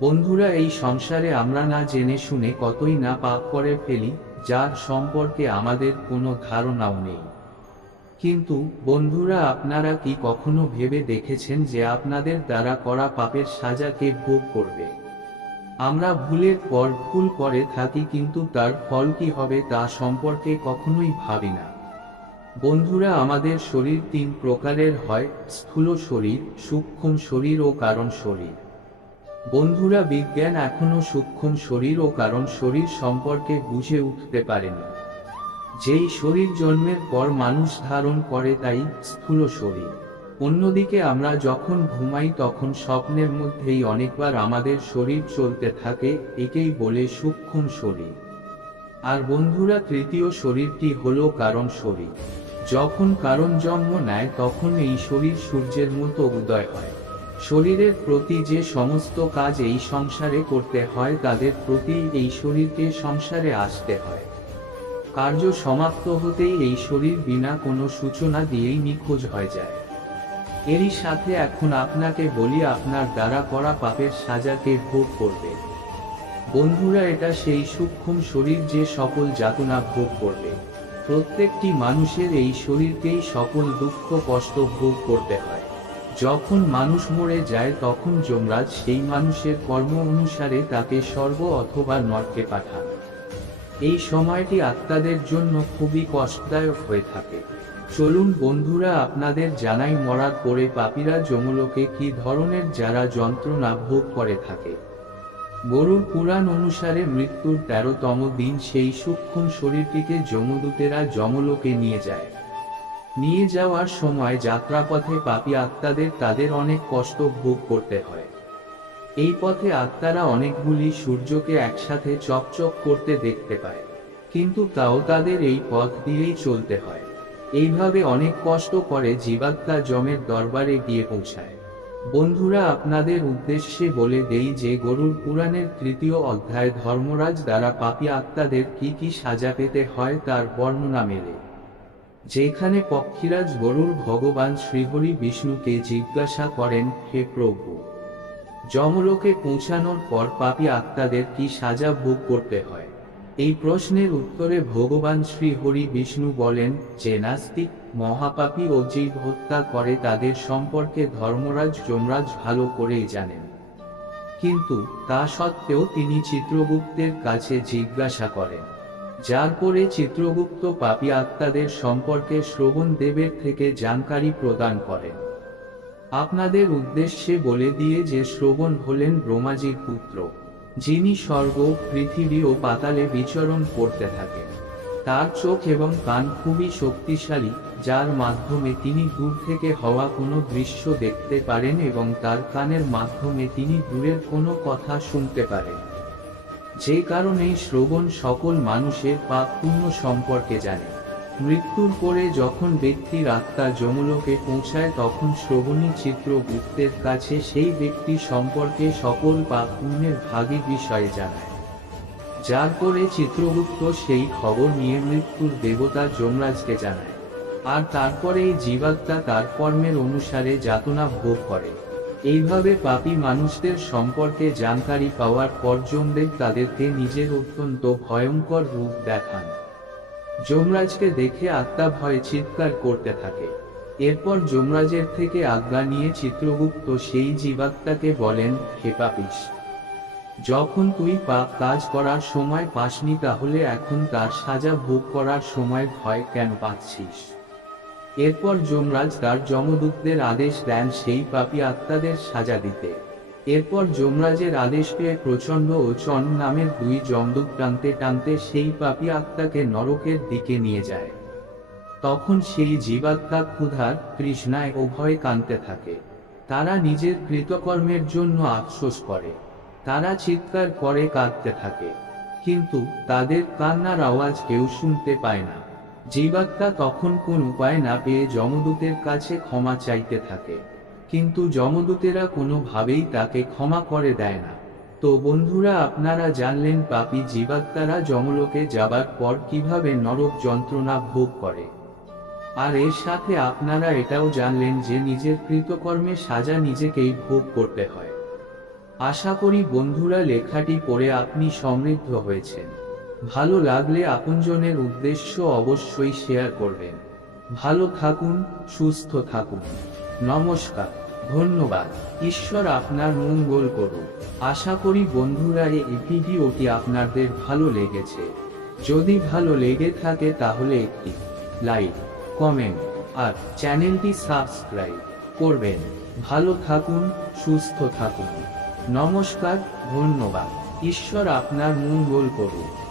বন্ধুরা, এই সংসারে আমরা না জেনে শুনে কতই না পাপ করে ফেলি, যার সম্পর্কে আমাদের কোনো ধারণাও নেই। কিন্তু বন্ধুরা, আপনারা কি কখনো ভেবে দেখেছেন যে আপনাদের দ্বারা করা পাপের সাজা কে ভোগ করবে? আমরা ভুলের পর ভুল করে থাকি, কিন্তু তার ফল কি হবে তা সম্পর্কে কখনোই ভাবি না। বন্ধুরা, আমাদের শরীর তিন প্রকারের হয়: স্থূল শরীর, সূক্ষ্ম শরীর ও কারণ শরীর। বন্ধুরা, বিজ্ঞান এখনো সূক্ষ্ম শরীর ও কারণ শরীর সম্পর্কে বুঝে উঠতে পারেনি। যেই শরীর জন্মের পর মানুষ ধারণ করে তাই স্থূল শরীর। অন্যদিকে আমরা যখন ঘুমাই তখন স্বপ্নের মধ্যেই অনেকবার আমাদের শরীর চলতে থাকে, একেই বলে সূক্ষ্ম শরীর। আর বন্ধুরা, তৃতীয় শরীরটি হলো কারণ শরীর। যখন কারণ জন্ম নেয় তখন এই শরীর সূর্যের মতো উদয় হয়। শরীরের প্রতি যে সমস্ত কাজ এই সংসারে করতে হয় তাদের প্রতি এই শরীরকে সংসারে আসতে হয়। কার্য সমাপ্ত হতেই এই শরীর বিনা কোনো সূচনা দিয়েই নিখোঁজ হয়ে যায়। এরই সাথে এখন আপনাকে বলি, আপনার দ্বারা করা পাপের সাজা কে ভোগ করবে? বন্ধুরা, এটা সেই সূক্ষ্ম শরীর যে সকল যাতনা ভোগ করবে। প্রত্যেকটি মানুষের এই শরীরকেই সকল দুঃখ কষ্ট ভোগ করতে হয়। যখন মানুষ মরে যায় তখন যমরাজ সেই মানুষের কর্ম অনুসারে তাকে স্বর্গ অথবা নরকে পাঠান। এই সময়টি আত্মাদের জন্য খুবই কষ্টদায়ক হয়ে থাকে। চলুন বন্ধুরা, আপনাদের জানাই মরার পরে পাপীরা যমলোকে কি ধরনের যারা যন্ত্রণা ভোগ করে থাকে। গরুর পুরাণ অনুসারে মৃত্যুর 13তম দিন সেই সূক্ষ্ম শরীরটিকে যমদূতেরা যমলোকে নিয়ে যায়। নিয়ে যাওয়ার সময় যাত্রাপথে পাপী আত্মাদের তাদের অনেক কষ্ট ভোগ করতে হয়। এই পথে আত্মারা অনেকগুলি সূর্যকে একসাথে চকচক করতে দেখতে পায়, কিন্তু তাও তাদের এই পথ দিয়েই চলতে হয়। এইভাবে অনেক কষ্ট করে জীবাত্মা যমের দরবারে গিয়ে পৌঁছায়। বন্ধুরা, আপনাদের উদ্দেশ্যে বলে দেই যে গরুর পুরাণের 3য় অধ্যায় ধর্মরাজ দ্বারা পাপী আত্মাদের কি কি সাজা পেতে হয় তার বর্ণনা মেলে। যেখানে পক্ষীরাজ গরুর ভগবান শ্রীহরি বিষ্ণুকে জিজ্ঞাসা করেন, হে প্রভু, যমলোকে পৌঁছানোর পর পাপী আত্মাদের কি সাজা ভোগ করতে হয়? এই প্রশ্নের উত্তরে ভগবান শ্রীহরি বিষ্ণু বলেন, যে নাস্তিক, মহাপাপী ও জীব হত্যা করে তাদের সম্পর্কে ধর্মরাজ যমরাজ ভালো করেই জানেন। কিন্তু তা সত্ত্বেও তিনি চিত্রগুপ্তের কাছে জিজ্ঞাসা করেন, যার পরে চিত্রগুপ্ত পাপী আত্মাদের সম্পর্কে শ্রবণ দেবের থেকে জানকারি প্রদান করেন। আপনাদের উদ্দেশ্যে বলে দিয়ে যে শ্রবণ হলেন ব্রহ্মাজির পুত্র, যিনি স্বর্গ, পৃথিবী ও পাতালে বিচরণ করতে থাকেন। তার চোখ এবং কান খুবই শক্তিশালী, যার মাধ্যমে তিনি দূর থেকে হওয়া কোনো দৃশ্য দেখতে পারেন এবং তার কানের মাধ্যমে তিনি দূরের কোনো কথা শুনতে পারেন। যে কারণেই শ্রবণ সকল মানুষের পাপ পুণ্য সম্পর্কে জানে। মৃত্যুর পরে যখন ব্যক্তির আত্মা যমলোকে পৌঁছায় তখন শ্রবণী চিত্রগুপ্তের কাছে সেই ব্যক্তি সম্পর্কে সকল পাপ পুণ্যের ভাগী বিষয়ে জানায়। যার পরে চিত্রগুপ্ত সেই খবর নিয়ে মৃত্যুর দেবতা যমরাজকে জানায়। আর তারপরে এই জীবাত্মা তার কর্মের অনুসারে যাতনা ভোগ করে। এইভাবে পাপী মানুষদের সম্পর্কে জানকারি পাওয়ার পর যমদেব তাদেরকে নিজের অত্যন্ত ভয়ঙ্কর রূপ দেখান। যমরাজকে দেখে আত্মা ভয়ে চিৎকার করতে থাকে। এরপর যমরাজের থেকে আজ্ঞা নিয়ে চিত্রগুপ্ত সেই জীবাত্মাকে বলেন, হে পাপীশ, যখন তুই পাপ কাজ করার সময় পাসনি তাহলে এখন তার সাজা ভোগ করার সময় ভয় কেন পাচ্ছিস? এরপর যমরাজ তার যমদূতদের আদেশ দেন সেই পাপী আত্মাদের সাজা দিতে। এরপর যমরাজের আদেশ পেয়ে প্রচণ্ড ও চন নামের 2 যমদূত টানতে টানতে সেই পাপী আত্মাকে নরকের দিকে নিয়ে যায়। তখন সেই জীবাত্মা ক্ষুধার তৃষ্ণায় ও ভয়ে কাঁদতে থাকে। তারা নিজের কৃতকর্মের জন্য আফসোস করে। তারা চিৎকার করে কাঁদতে থাকে, কিন্তু তাদের কান্নার আওয়াজ কেউ শুনতে পায় না। জীবাত্মা তখন কোন উপায় না পেয়ে যমদূতের কাছে ক্ষমা চাইতে থাকে, কিন্তু যমদূতেরা কোনোভাবেই তাকে ক্ষমা করে দেয় না। তো বন্ধুরা, আপনারা জানলেন পাপী জীবাত্মারা যমলোকে যাবার পর কিভাবে নরক যন্ত্রণা ভোগ করে। আর এর সাথে আপনারা এটাও জানলেন যে নিজের কৃতকর্মে সাজা নিজেকেই ভোগ করতে হয়। আশা করি বন্ধুরা লেখাটি পড়ে আপনি সমৃদ্ধ হয়েছেন। ভালো লাগলে আপনজনের উদ্দেশ্য অবশ্যই শেয়ার করবেন। ভালো থাকুন, সুস্থ থাকুন। নমস্কার, ধন্যবাদ। ঈশ্বর আপনার মঙ্গল করুন। আশা করি বন্ধুরা এই ভিডিওটি আপনাদের ভালো লেগেছে। যদি ভালো লেগে থাকে তাহলে একটি লাইক, কমেন্ট আর চ্যানেলটি সাবস্ক্রাইব করবেন। ভালো থাকুন, সুস্থ থাকুন। নমস্কার, ধন্যবাদ। ঈশ্বর আপনার মঙ্গল করুন।